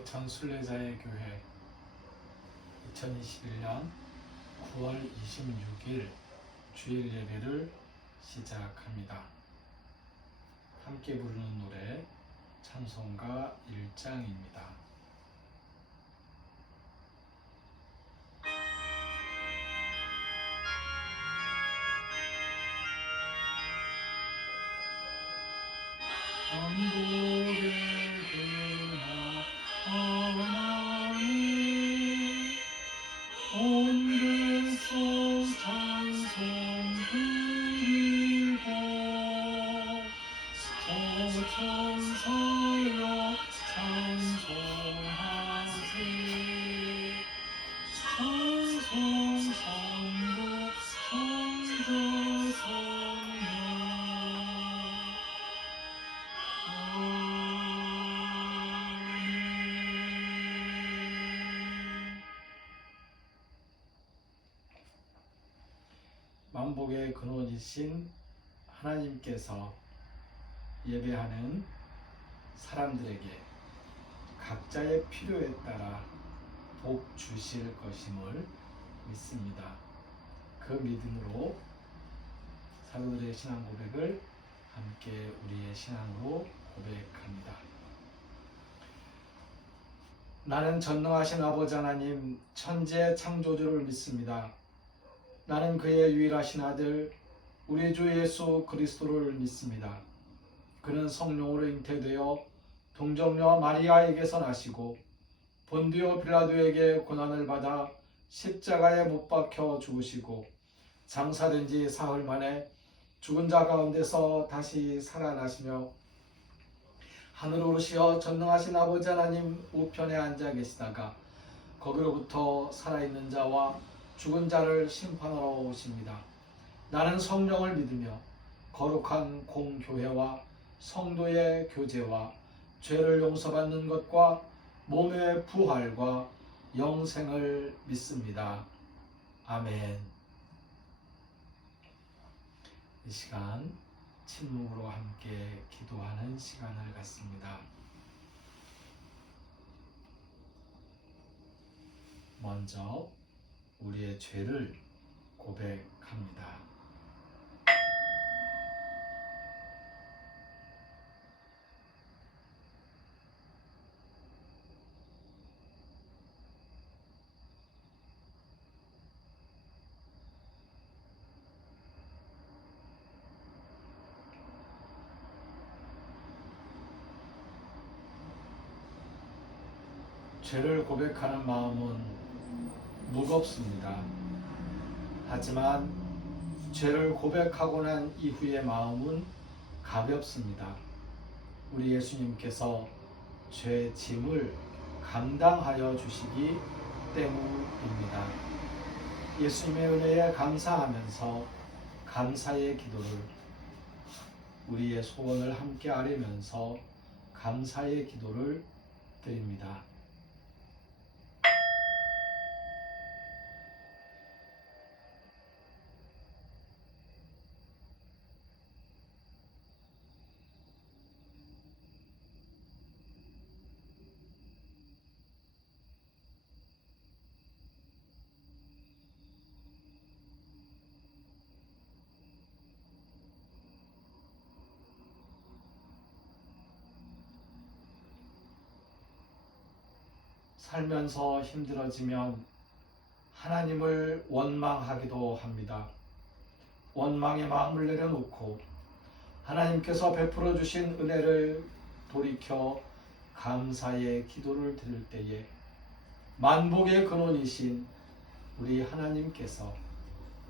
예천 순례자의 교회 2021년 9월 26일 주일 예배를 시작합니다. 함께 부르는 노래 찬송가 1장입니다. 천국의 그나 하나님 온들송 찬송 드리고 저천사여 찬송하세 찬송 성도 성자 성령 만복의 근원이신 하나님께서 예배하는 사람들에게 각자의 필요에 따라 복 주실 것임을 믿습니다. 그 믿음으로 사도들의 신앙 고백을 함께 우리의 신앙으로 고백합니다. 나는 전능하신 아버지 하나님 천지의 창조주를 믿습니다. 나는 그의 유일하신 아들 우리 주 예수 그리스도를 믿습니다. 그는 성령으로 잉태되어 동정녀 마리아에게서 나시고 본디오 빌라도에게 고난을 받아 십자가에 못 박혀 죽으시고 장사된 지 사흘 만에 죽은 자 가운데서 다시 살아나시며 하늘로 오르시어 전능하신 아버지 하나님 우편에 앉아 계시다가 거기로부터 살아있는 자와 죽은 자를 심판하러 오십니다. 나는 성령을 믿으며 거룩한 공교회와 성도의 교제와 죄를 용서받는 것과 몸의 부활과 영생을 믿습니다. 아멘. 이 시간 침묵으로 함께 기도하는 시간을 갖습니다. 먼저 우리의 죄를 고백합니다. 죄를 고백하는 마음은 무겁습니다. 하지만 죄를 고백하고 난 이후의 마음은 가볍습니다. 우리 예수님께서 죄 짐을 감당하여 주시기 때문입니다. 예수님의 은혜에 감사하면서 감사의 기도를 우리의 소원을 함께 아뢰면서 감사의 기도를 드립니다. 살면서 힘들어지면 하나님을 원망하기도 합니다. 원망의 마음을 내려놓고 하나님께서 베풀어 주신 은혜를 돌이켜 감사의 기도를 드릴 때에 만복의 근원이신 우리 하나님께서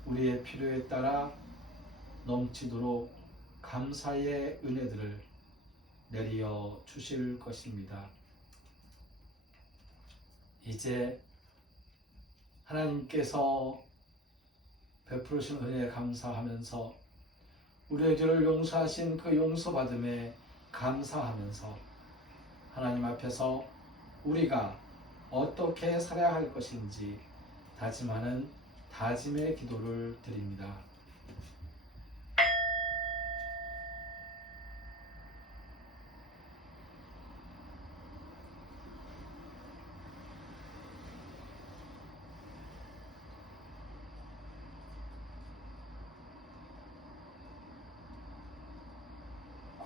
우리의 필요에 따라 넘치도록 감사의 은혜들을 내려 주실 것입니다. 이제 하나님께서 베푸르신 은혜에 감사하면서 우리의 죄를 용서하신 그 용서받음에 감사하면서 하나님 앞에서 우리가 어떻게 살아야 할 것인지 다짐하는 다짐의 기도를 드립니다.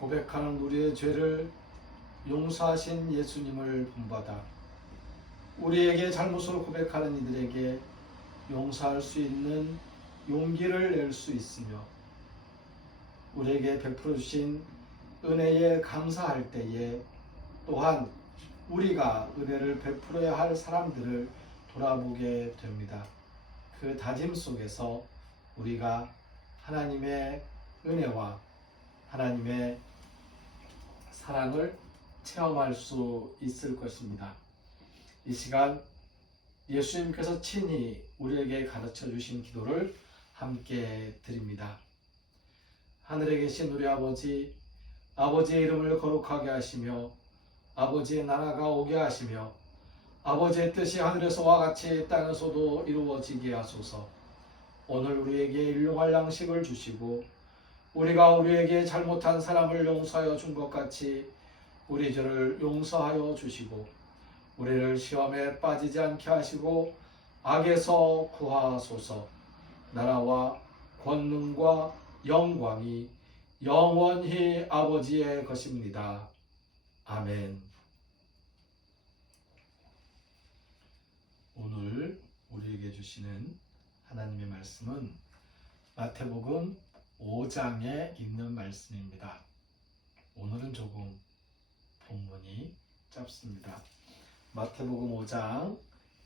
고백하는 우리의 죄를 용서하신 예수님을 본받아 우리에게 잘못을 고백하는 이들에게 용서할 수 있는 용기를 낼 수 있으며 우리에게 베풀어 주신 은혜에 감사할 때에 또한 우리가 은혜를 베풀어야 할 사람들을 돌아보게 됩니다. 그 다짐 속에서 우리가 하나님의 은혜와 하나님의 사랑을 체험할 수 있을 것입니다. 이 시간 예수님께서 친히 우리에게 가르쳐 주신 기도를 함께 드립니다. 하늘에 계신 우리 아버지, 아버지의 이름을 거룩하게 하시며 아버지의 나라가 오게 하시며 아버지의 뜻이 하늘에서와 같이 땅에서도 이루어지게 하소서. 오늘 우리에게 일용할 양식을 주시고 우리가 우리에게 잘못한 사람을 용서하여 준 것 같이 우리 죄를 용서하여 주시고 우리를 시험에 빠지지 않게 하시고 악에서 구하소서. 나라와 권능과 영광이 영원히 아버지의 것입니다. 아멘. 오늘 우리에게 주시는 하나님의 말씀은 마태복음 5장에 있는 말씀입니다. 오늘은 조금 본문이 짧습니다. 마태복음 5장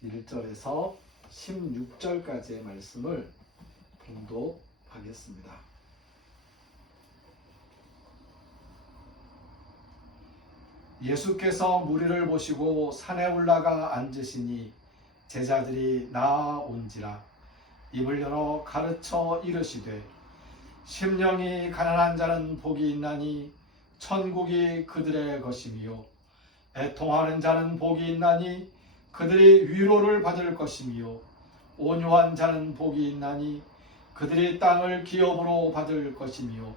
1절에서 16절까지의 말씀을 봉독하겠습니다. 예수께서 무리를 보시고 산에 올라가 앉으시니 제자들이 나아온지라. 입을 열어 가르쳐 이르시되 심령이 가난한 자는 복이 있나니 천국이 그들의 것이며 애통하는 자는 복이 있나니 그들이 위로를 받을 것이며 온유한 자는 복이 있나니 그들이 땅을 기업으로 받을 것이며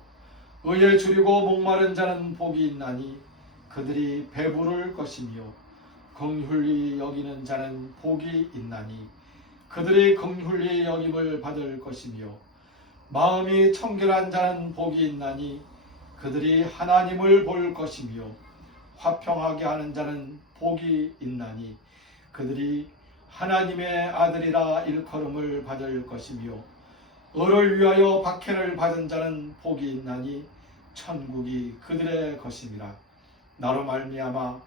의에 줄이고 목마른 자는 복이 있나니 그들이 배부를 것이며 긍휼히 여기는 자는 복이 있나니 그들이 긍휼히 여김을 받을 것이며 마음이 청결한 자는 복이 있나니 그들이 하나님을 볼 것이며 화평하게 하는 자는 복이 있나니 그들이 하나님의 아들이라 일컬음을 받을 것이며 을을 위하여 박해를 받은 자는 복이 있나니 천국이 그들의 것임이라. 나로 말미암아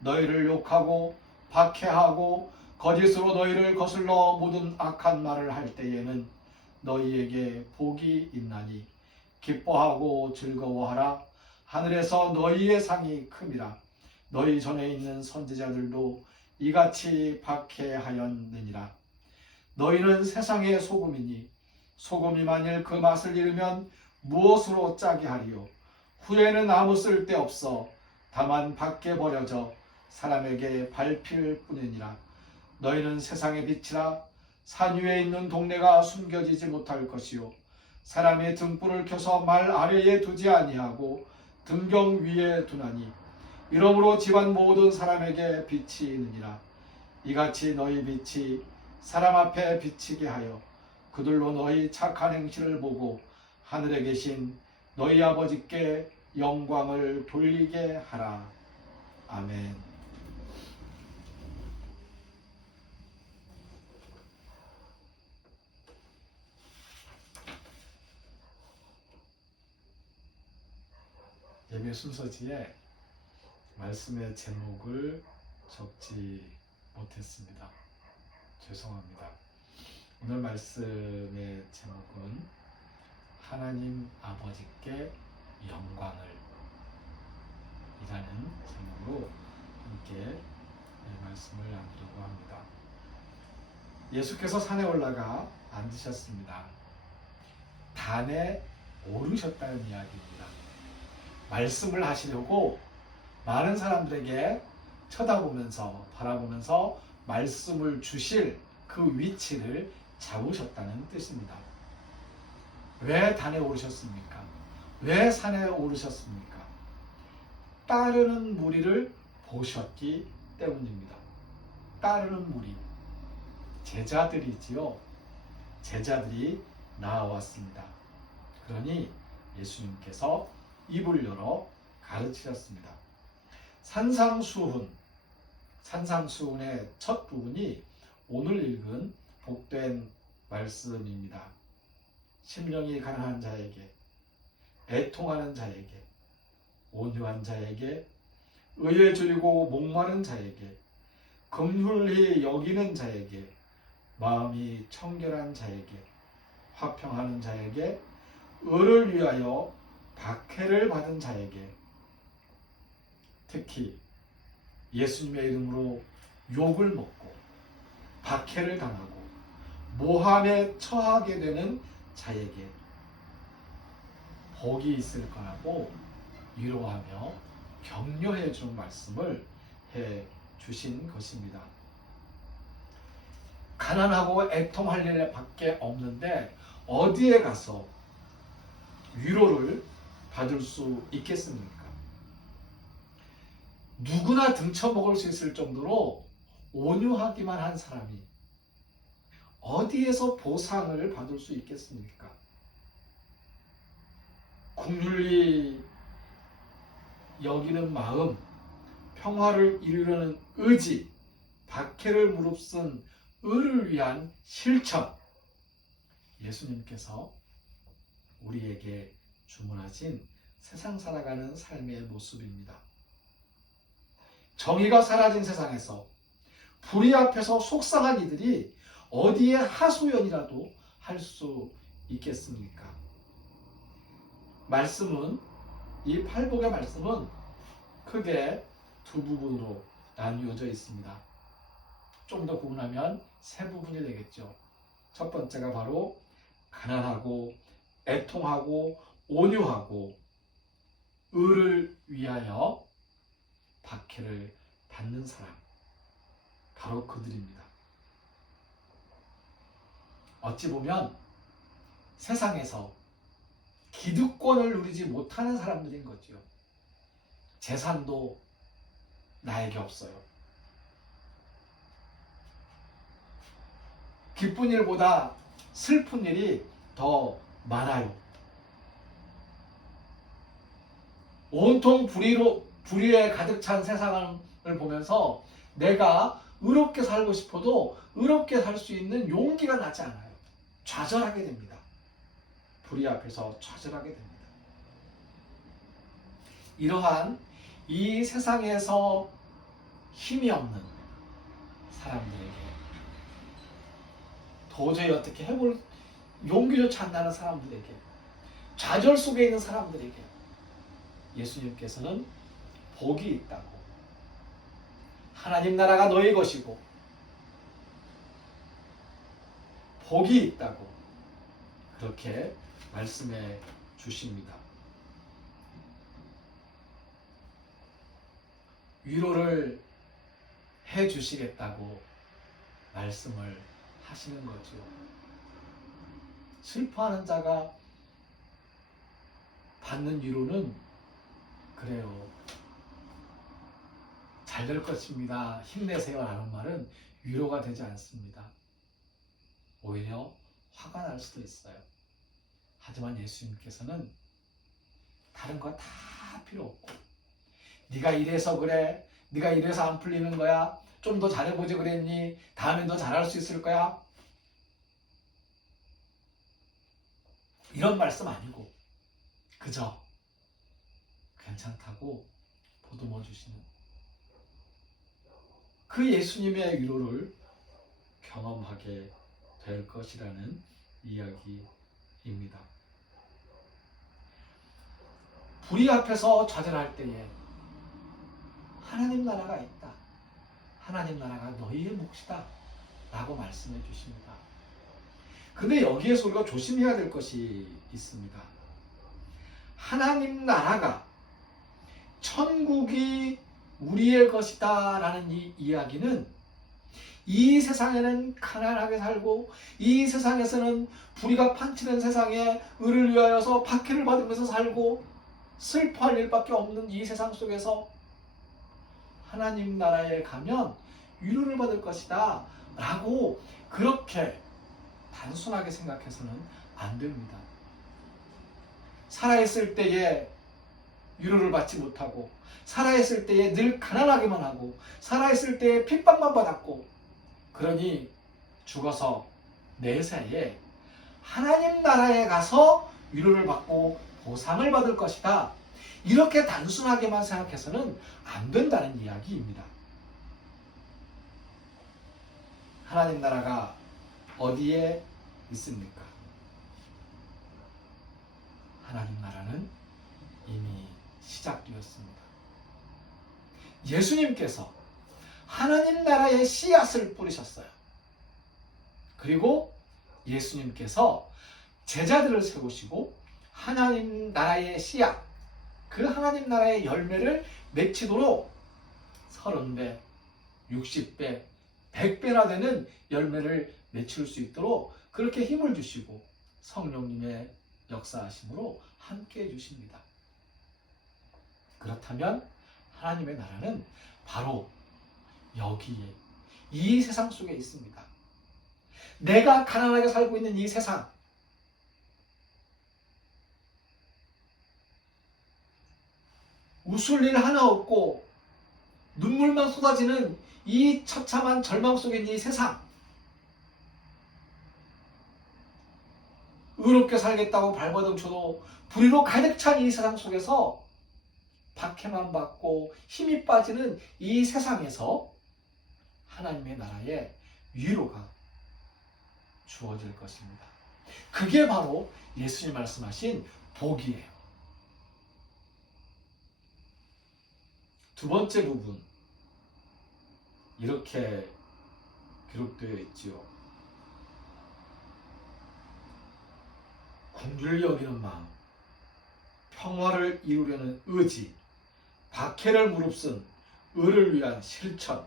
너희를 욕하고 박해하고 거짓으로 너희를 거슬러 모든 악한 말을 할 때에는 너희에게 복이 있나니 기뻐하고 즐거워하라. 하늘에서 너희의 상이 큼이라. 너희 전에 있는 선지자들도 이같이 박해하였느니라. 너희는 세상의 소금이니 소금이 만일 그 맛을 잃으면 무엇으로 짜게 하리요. 후에는 아무 쓸데없어 다만 밖에 버려져 사람에게 밟힐 뿐이니라. 너희는 세상의 빛이라. 산 위에 있는 동네가 숨겨지지 못할 것이요 사람이 등불을 켜서 말 아래에 두지 아니하고 등경 위에 두나니 이러므로 집안 모든 사람에게 빛이 있느니라. 이같이 너희 빛이 사람 앞에 비치게 하여 그들로 너희 착한 행실을 보고 하늘에 계신 너희 아버지께 영광을 돌리게 하라. 아멘. 예배 순서지에 말씀의 제목을 적지 못했습니다. 죄송합니다. 오늘 말씀의 제목은 하나님 아버지께 영광을 이라는 제목으로 함께 말씀을 나누려고 합니다. 예수께서 산에 올라가 앉으셨습니다. 단에 오르셨다는 이야기입니다. 말씀을 하시려고 많은 사람들에게 쳐다보면서 바라보면서 말씀을 주실 그 위치를 잡으셨다는 뜻입니다. 왜 단에 오르셨습니까? 왜 산에 오르셨습니까? 따르는 무리를 보셨기 때문입니다. 따르는 무리, 제자들이지요. 제자들이 나아왔습니다. 그러니 예수님께서 입을 열어 가르치셨습니다. 산상수훈, 산상수훈의 첫 부분이 오늘 읽은 복된 말씀입니다. 심령이 가난한 자에게, 애통하는 자에게, 온유한 자에게, 의에 줄이고 목마른 자에게, 긍휼히 여기는 자에게, 마음이 청결한 자에게, 화평하는 자에게, 의를 위하여 박해를 받은 자에게, 특히 예수님의 이름으로 욕을 먹고 박해를 당하고 모함에 처하게 되는 자에게 복이 있을 거라고 위로하며 격려해 준 말씀을 해 주신 것입니다. 가난하고 애통할 일밖에 없는데 어디에 가서 위로를 받을 수 있겠습니까? 누구나 등쳐먹을 수 있을 정도로 온유하기만 한 사람이 어디에서 보상을 받을 수 있겠습니까? 긍휼히 여기는 마음, 평화를 이루려는 의지, 박해를 무릅쓴 의를 위한 실천, 예수님께서 우리에게 주문하신 세상 살아가는 삶의 모습입니다. 정의가 사라진 세상에서 불의 앞에서 속상한 이들이 어디에 하소연이라도 할 수 있겠습니까? 말씀은, 이 팔복의 말씀은 크게 두 부분으로 나뉘어져 있습니다. 좀 더 구분하면 세 부분이 되겠죠. 첫 번째가 바로 가난하고 애통하고 온유하고 의를 위하여 박해를 받는 사람, 바로 그들입니다. 어찌 보면 세상에서 기득권을 누리지 못하는 사람들인 거죠. 재산도 나에게 없어요. 기쁜 일보다 슬픈 일이 더 많아요. 온통 불의에 가득 찬 세상을 보면서 내가 의롭게 살고 싶어도 의롭게 살 수 있는 용기가 나지 않아요. 좌절하게 됩니다. 불의 앞에서 좌절하게 됩니다. 이러한 이 세상에서 힘이 없는 사람들에게, 도저히 어떻게 해볼 용기조차 안 나는 사람들에게, 좌절 속에 있는 사람들에게 예수님께서는 복이 있다고, 하나님 나라가 너희 것이고 복이 있다고 그렇게 말씀해 주십니다. 위로를 해 주시겠다고 말씀을 하시는 거죠. 슬퍼하는 자가 받는 위로는 그래요. 잘 될 것입니다. 힘내세요. 라는 말은 위로가 되지 않습니다. 오히려 화가 날 수도 있어요. 하지만 예수님께서는 다른 거 다 필요 없고, 네가 이래서 그래, 네가 이래서 안 풀리는 거야, 좀 더 잘해보지 그랬니, 다음엔 더 잘할 수 있을 거야, 이런 말씀 아니고 그저 괜찮다고 보듬어 주시는 그 예수님의 위로를 경험하게 될 것이라는 이야기입니다. 불의 앞에서 좌절할 때에 하나님 나라가 있다, 하나님 나라가 너희의 몫이다 라고 말씀해 주십니다. 근데 여기에서 우리가 조심해야 될 것이 있습니다. 하나님 나라가, 천국이 우리의 것이다 라는 이 이야기는 이 세상에는 가난하게 살고 이 세상에서는 불의가 판치는 세상에 의를 위하여서 박해를 받으면서 살고 슬퍼할 일밖에 없는 이 세상 속에서 하나님 나라에 가면 위로를 받을 것이다 라고 그렇게 단순하게 생각해서는 안 됩니다. 살아있을 때에 위로를 받지 못하고 살아있을 때에 늘 가난하기만 하고 살아있을 때에 핍박만 받았고 그러니 죽어서 내세에 하나님 나라에 가서 위로를 받고 보상을 받을 것이다. 이렇게 단순하게만 생각해서는 안 된다는 이야기입니다. 하나님 나라가 어디에 있습니까? 하나님 나라는 이미 시작되었습니다. 예수님께서 하나님 나라의 씨앗을 뿌리셨어요. 그리고 예수님께서 제자들을 세우시고 하나님 나라의 씨앗, 그 하나님 나라의 열매를 맺히도록 30배, 60배, 100배나 되는 열매를 맺힐 수 있도록 그렇게 힘을 주시고 성령님의 역사하심으로 함께 해주십니다. 그렇다면 하나님의 나라는 바로 여기에, 이 세상 속에 있습니다. 내가 가난하게 살고 있는 이 세상, 웃을 일 하나 없고 눈물만 쏟아지는 이 처참한 절망 속에 있는 이 세상, 의롭게 살겠다고 발버둥쳐도 불의로 가득 찬 이 세상 속에서 박해만 받고 힘이 빠지는 이 세상에서 하나님의 나라의 위로가 주어질 것입니다. 그게 바로 예수님 말씀하신 복이에요. 두 번째 부분, 이렇게 기록되어 있지요. 긍휼히 여기는 마음, 평화를 이루려는 의지, 박해를 무릅쓴 의를 위한 실천.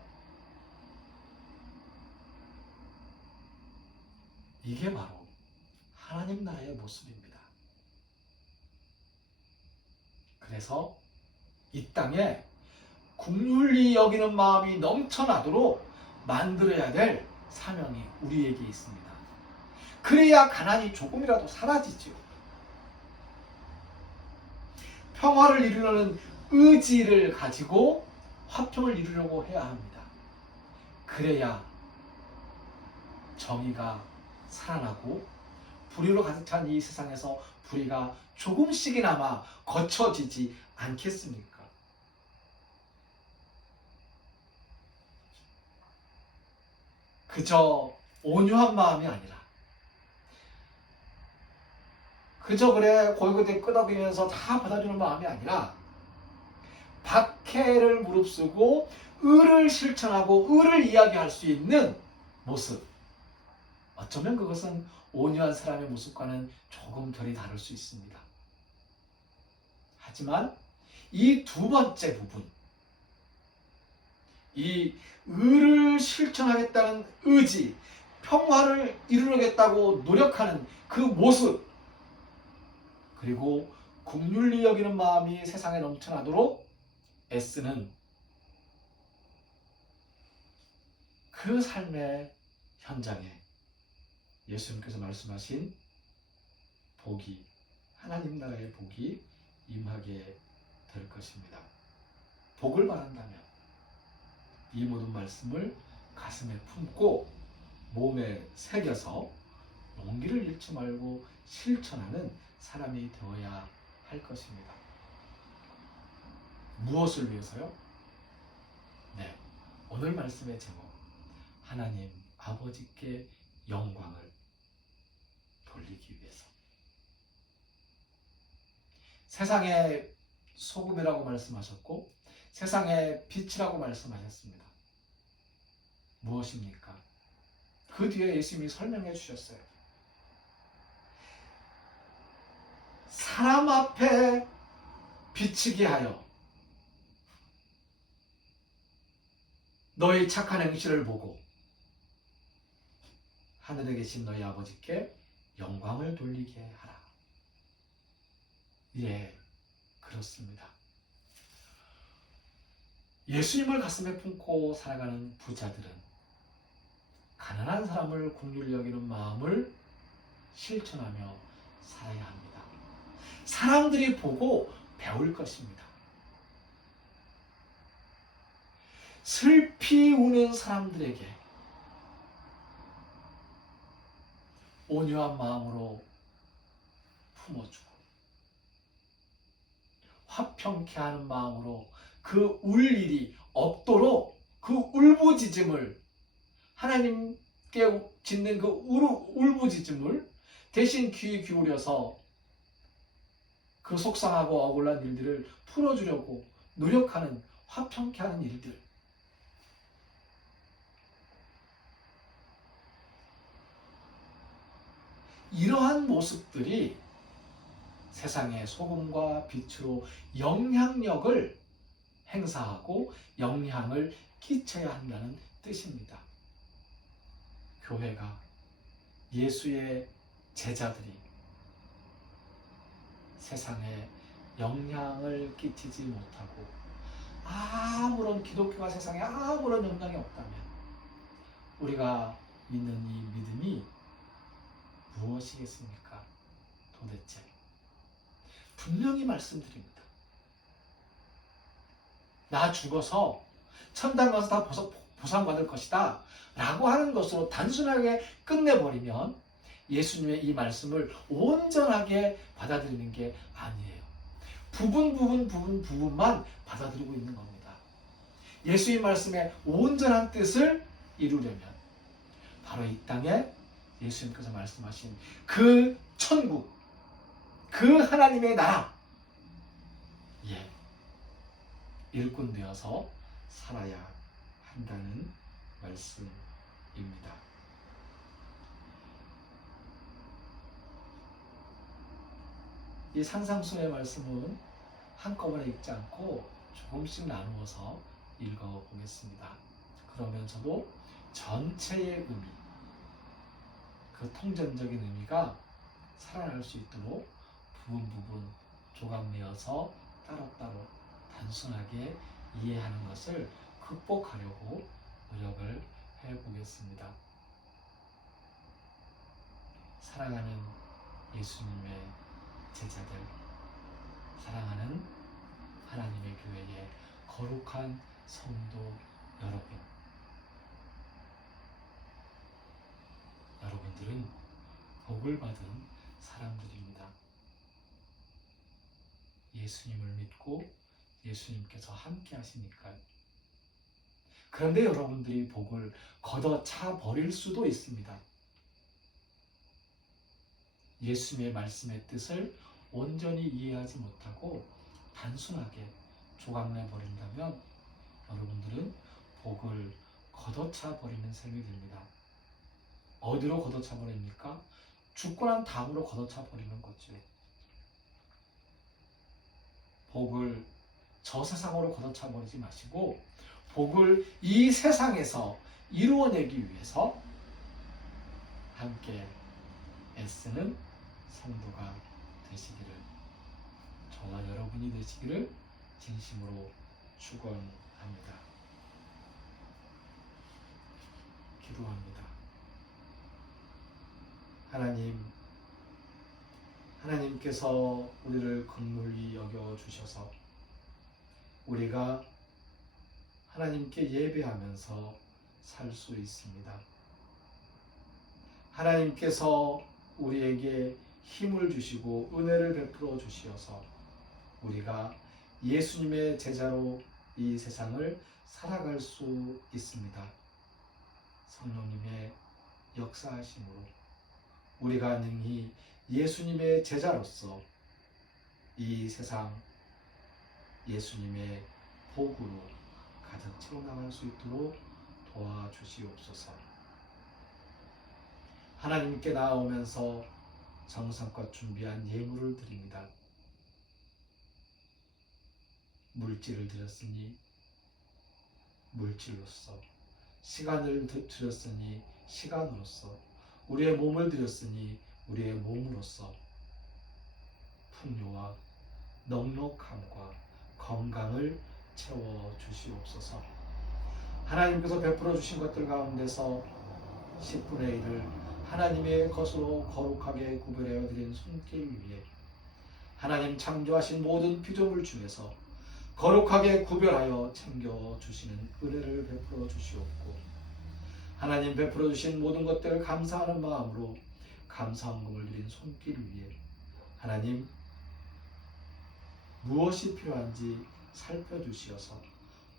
이게 바로 하나님 나라의 모습입니다. 그래서 이 땅에 긍휼히 여기는 마음이 넘쳐나도록 만들어야 될 사명이 우리에게 있습니다. 그래야 가난이 조금이라도 사라지죠. 평화를 이루려는 의지를 가지고 화평을 이루려고 해야 합니다. 그래야 정의가 살아나고 불의로 가득 찬 이 세상에서 불의가 조금씩이나마 거쳐지지 않겠습니까? 그저 온유한 마음이 아니라 그저 그래 골고루 끄덕이면서 다 받아주는 마음이 아니라 박해를 무릅쓰고 의를 실천하고 의를 이야기할 수 있는 모습. 어쩌면 그것은 온유한 사람의 모습과는 조금 결이 다를 수 있습니다. 하지만 이 두 번째 부분, 이 의를 실천하겠다는 의지, 평화를 이루려겠다고 노력하는 그 모습, 그리고 긍휼히 여기는 마음이 세상에 넘쳐나도록 애쓰는 그 삶의 현장에 예수님께서 말씀하신 복이, 하나님 나라의 복이 임하게 될 것입니다. 복을 바란다면 이 모든 말씀을 가슴에 품고 몸에 새겨서 용기를 잃지 말고 실천하는 사람이 되어야 할 것입니다. 무엇을 위해서요? 네, 오늘 말씀의 제목, 하나님 아버지께 영광을 돌리기 위해서. 세상의 소금이라고 말씀하셨고 세상의 빛이라고 말씀하셨습니다. 무엇입니까? 그 뒤에 예수님이 설명해 주셨어요. 사람 앞에 비치게 하여 너희 착한 행실을 보고 하늘에 계신 너희 아버지께 영광을 돌리게 하라. 예, 그렇습니다. 예수님을 가슴에 품고 살아가는 부자들은 가난한 사람을 긍휼히 여기는 마음을 실천하며 살아야 합니다. 사람들이 보고 배울 것입니다. 슬피 우는 사람들에게 온유한 마음으로 품어주고 화평케 하는 마음으로 그 울 일이 없도록 그 울부짖음을 하나님께 짓는 그 울부짖음을 대신 귀 기울여서 그 속상하고 억울한 일들을 풀어주려고 노력하는 화평케 하는 일들. 이러한 모습들이 세상의 소금과 빛으로 영향력을 행사하고 영향을 끼쳐야 한다는 뜻입니다. 교회가 예수의 제자들이 세상에 영향을 끼치지 못하고 아무런 기독교가 세상에 아무런 영향이 없다면 우리가 믿는 이 믿음이 무엇이겠습니까? 도대체 분명히 말씀드립니다. 나 죽어서 천당 가서 다 보상받을 것이다 라고 하는 것으로 단순하게 끝내버리면 예수님의 이 말씀을 온전하게 받아들이는 게 아니에요. 부분만 받아들이고 있는 겁니다. 예수의 말씀의 온전한 뜻을 이루려면 바로 이 땅에 예수님께서 말씀하신 그 천국, 그 하나님의 나라, 일꾼 되어서 살아야 한다는 말씀입니다. 이 산상수의 말씀은 한꺼번에 읽지 않고 조금씩 나누어서 읽어보겠습니다. 그러면서도 전체의 의미, 그 통전적인 의미가 살아날 수 있도록 부분 조각내어서 따로따로 단순하게 이해하는 것을 극복하려고 노력을 해보겠습니다. 사랑하는 예수님의 제자들, 사랑하는 하나님의 교회의 거룩한 성도 여러분, 여러분들은 복을 받은 사람들입니다. 예수님을 믿고 예수님께서 함께 하시니까요. 그런데 여러분들이 복을 걷어차 버릴 수도 있습니다. 예수님의 말씀의 뜻을 온전히 이해하지 못하고 단순하게 조각내 버린다면 여러분들은 복을 걷어차 버리는 셈이 됩니다. 어디로 걷어차 버립니까? 죽고 난 다음으로 걷어차 버리는 거죠. 복을 저 세상으로 걷어차 버리지 마시고 복을 이 세상에서 이루어내기 위해서 함께 애쓰는 성도가 되시기를, 저와 여러분이 되시기를 진심으로 축원합니다. 기도합니다. 하나님께서 우리를 긍휼히 여겨주셔서 우리가 하나님께 예배하면서 살 수 있습니다. 하나님께서 우리에게 힘을 주시고 은혜를 베풀어 주시어서 우리가 예수님의 제자로 이 세상을 살아갈 수 있습니다. 성령님의 역사하심으로 우리가 능히 예수님의 제자로서 이 세상 예수님의 복으로 가득 채워나갈 수 있도록 도와주시옵소서. 하나님께 나아오면서 정성껏 준비한 예물을 드립니다. 물질을 드렸으니 물질로서, 시간을 드렸으니 시간으로서, 우리의 몸을 드렸으니 우리의 몸으로서 풍요와 넉넉함과 건강을 채워주시옵소서. 하나님께서 베풀어 주신 것들 가운데서 10분의 1을 하나님의 것으로 거룩하게 구별하여 드린 손길 위에 하나님 창조하신 모든 피조물 중에서 거룩하게 구별하여 챙겨주시는 은혜를 베풀어 주시옵고, 하나님 베풀어 주신 모든 것들을 감사하는 마음으로 감사헌금을 드린 손길 위에 하나님 무엇이 필요한지 살펴주시어서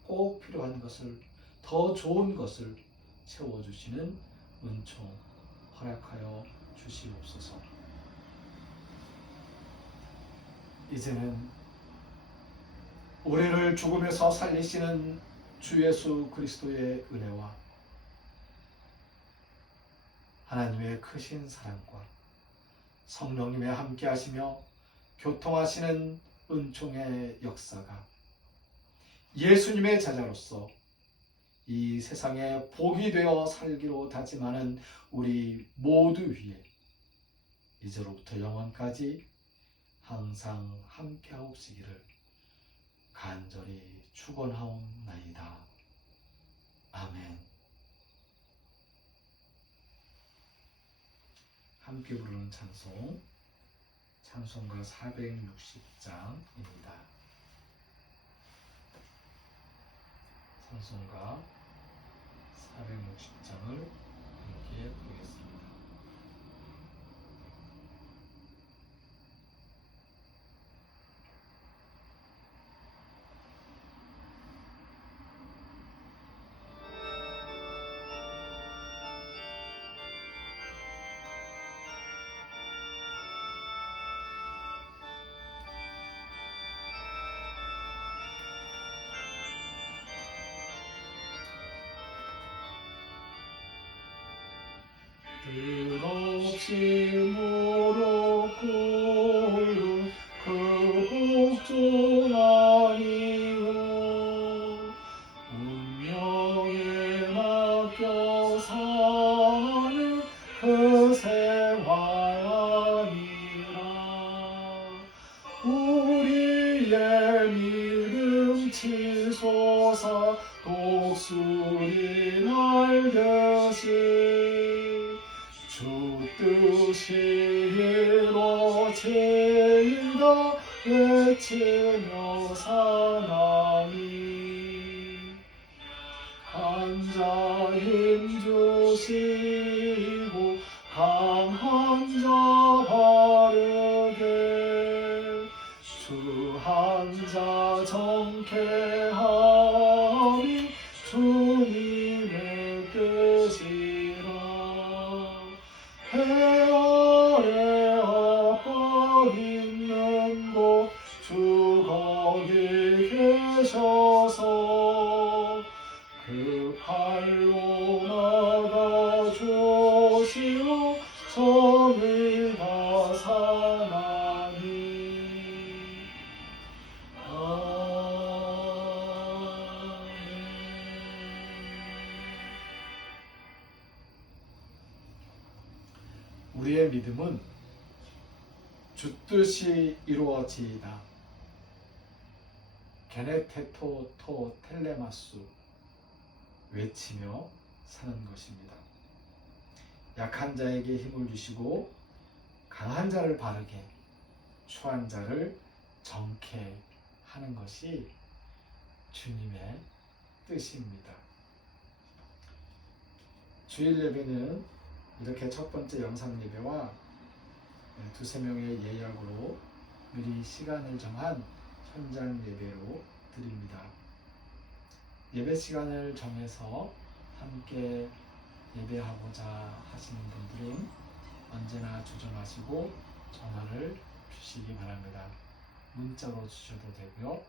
꼭 필요한 것을, 더 좋은 것을 채워주시는 은총 허락하여 주시옵소서. 이제는 우리를 죽음에서 살리시는 주 예수 그리스도의 은혜와 하나님의 크신 사랑과 성령님의 함께하시며 교통하시는 은총의 역사가 예수님의 제자로서 이 세상에 복이 되어 살기로 다짐하는 우리 모두 위에 이제로부터 영원까지 항상 함께하옵시기를 간절히 축원하옵나이다. 아멘. 함께 부르는 찬송, 찬송가 460장입니다. 찬송가 460장을 함께 부르겠습니다. 끝없이 무릎 꿇는 그 복종 아니오 운명에 맡겨 사는 그 생활 아니라 우리의 믿음 치솟아 독수리 날듯이 주 뜻이 이루어진다 외치며 사나니 한자 힘주시고 강한 자 바르게 주 한자 정케하니 주님의 뜻이라 해 아래 압박 있는 곳 주 거기 계셔서 그 팔로 막아 주시오 성을 다사나니 아멘. 우리의 믿음은 주 뜻이 이루어지이다. 게네테토 토 텔레마수 외치며 사는 것입니다. 약한 자에게 힘을 주시고 강한 자를 바르게, 추한 자를 정케 하는 것이 주님의 뜻입니다. 주일 예배는 이렇게 첫 번째 영상 예배와 두세 명의 예약으로 미리 시간을 정한 현장 예배로 드립니다. 예배 시간을 정해서 함께 예배하고자 하시는 분들은 언제나 조정하시고 전화를 주시기 바랍니다. 문자로 주셔도 되고요.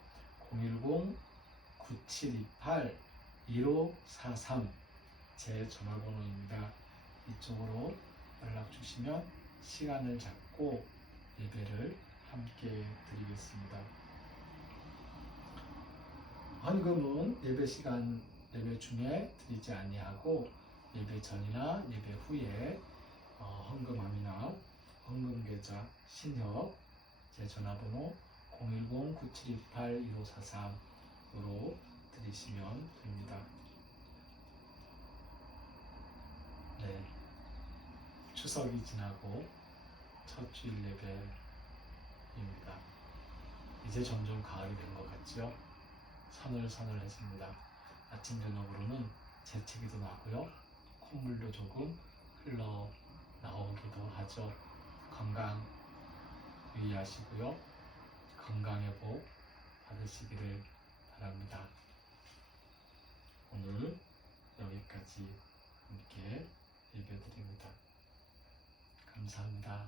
010-9728-1543 제 전화번호입니다. 이쪽으로 연락 주시면 시간을 잡고 예배를 함께 드리겠습니다. 헌금은 예배 시간, 예배 중에 드리지 아니하고 예배 전이나 예배 후에 헌금함이나 헌금계좌, 신협, 제 전화번호 010-9728-1543으로 드리시면 됩니다. 네, 추석이 지나고 첫 주일 예배입니다. 이제 점점 가을이 된 것 같죠? 서늘서늘해집니다. 아침 저녁으로는 재채기도 나고요. 콧물도 조금 흘러 나오기도 하죠. 건강 유의하시고요. 건강의 복 받으시기를 바랍니다. 오늘 여기까지 함께 읽어드립니다. 감사합니다.